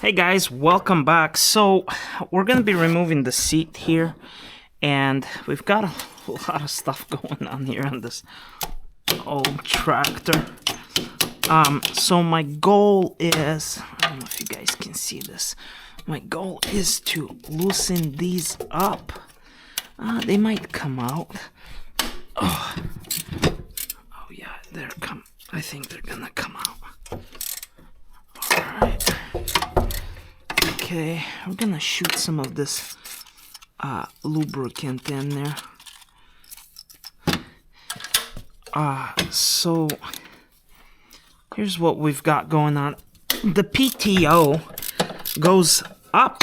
Hey guys, welcome back. So we're gonna be removing the seat here, and we've got a lot of stuff going on here on this old tractor. So my goal is, I don't know if you guys can see this, my goal is to loosen these up. They might come out. Oh yeah, I think they're gonna come out. Alright. Okay, I'm gonna shoot some of this lubricant in there. So here's what we've got going on. The PTO goes up,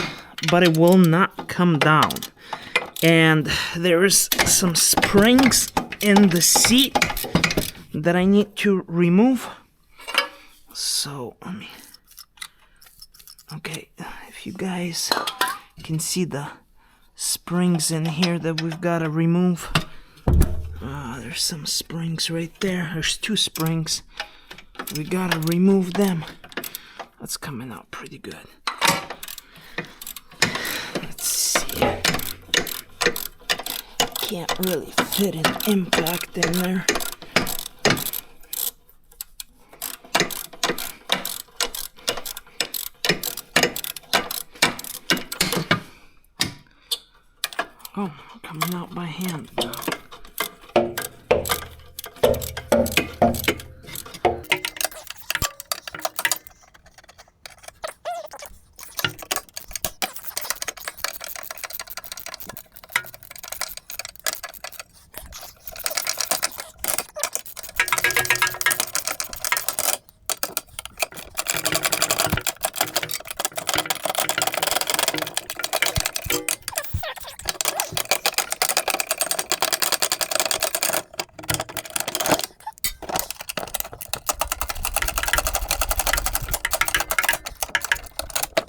but it will not come down. And there's some springs in the seat that I need to remove. So let me... Okay, if you guys can see the springs in here that we've got to remove. There's some springs right there. There's 2 springs. We got to remove them. That's coming out pretty good. Let's see. Can't really fit an impact in there. Oh, coming out by hand now.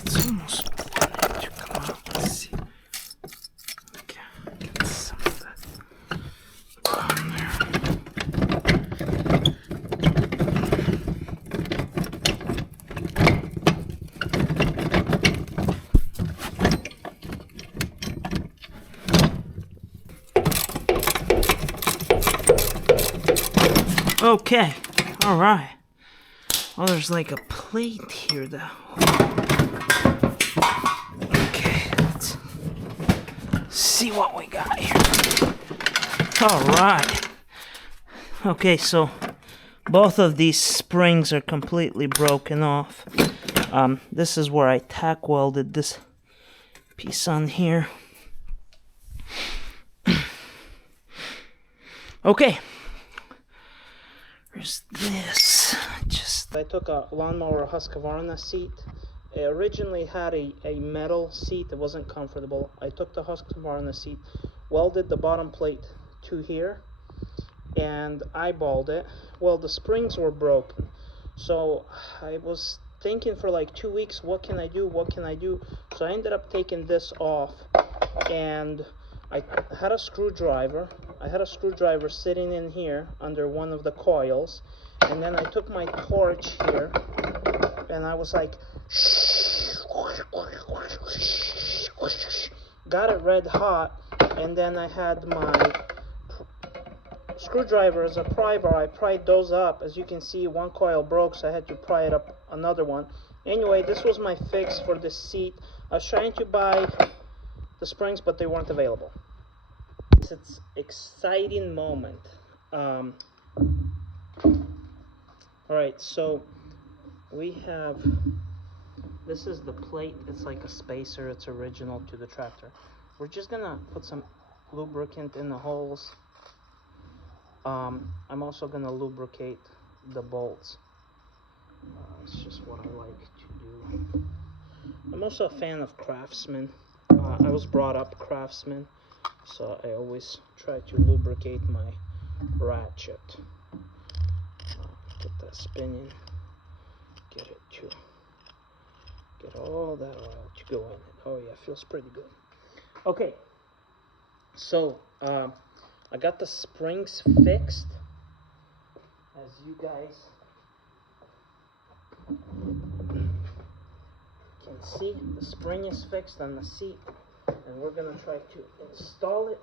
It's almost wanting to come out. Let's see. Okay, get some of that on there. Okay, all right. Well, there's like a plate here that... Okay, let's see what we got here. All right. Okay, so both of these springs are completely broken off. This is where I tack welded this piece on here. Okay. There's this. I took a lawnmower Husqvarna seat. It originally had a metal seat. It wasn't comfortable. I took the Husqvarna seat, welded the bottom plate to here, and eyeballed it. Well, the springs were broken. So I was thinking for like 2 weeks, what can I do? So I ended up taking this off, and I had a screwdriver. Sitting in here under one of the coils, and then I took my torch here, and I was like, got it red hot, and then I had my screwdriver as a priver. I pried those up. As you can see, one coil broke, so I had to pry it up another one. Anyway, this was my fix for this seat. I was trying to buy the springs, but they weren't available. It's exciting moment. Alright, so we have, this is the plate. It's like a spacer. It's original to the tractor. We're just gonna put some lubricant in the holes. I'm also gonna lubricate the bolts. It's just what I like to do. I'm also a fan of Craftsman. I was brought up Craftsman, so I always try to lubricate my ratchet. Get that spinning, get all that oil to go in it. Oh yeah, feels pretty good. Okay, so I got the springs fixed, as you guys can see the spring is fixed on the seat, and we're gonna try to install it.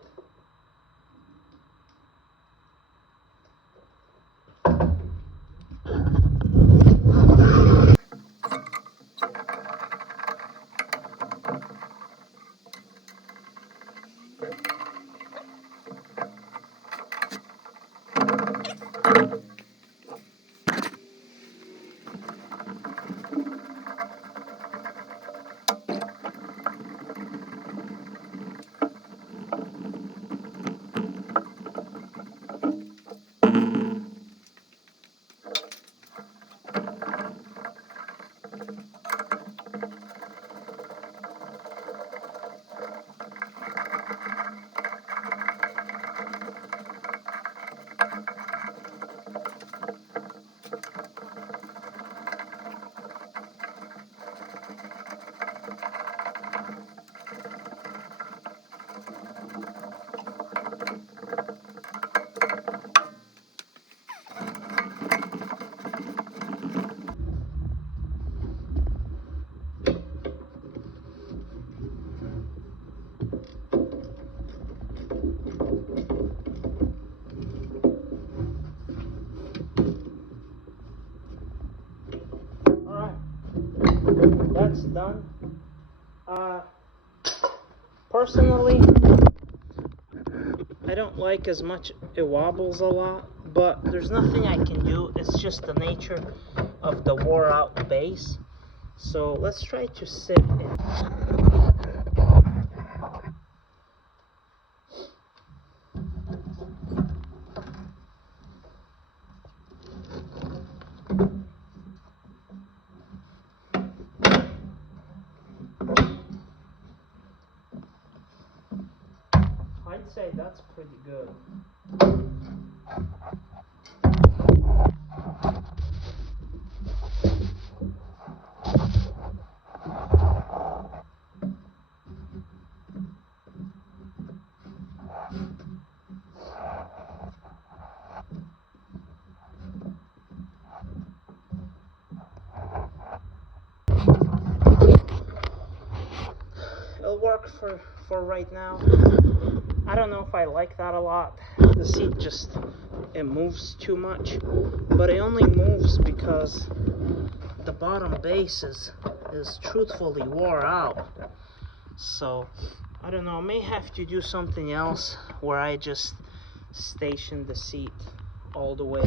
That's done. Personally, I don't like as much, it wobbles a lot, but there's nothing I can do. It's just the nature of the wore out base. So let's try to sit it. I'd say that's pretty good. It'll work for right now. I don't know if I like that a lot. The seat just, it moves too much, but it only moves because the bottom base is truthfully wore out. So I don't know, I may have to do something else where I just station the seat all the way.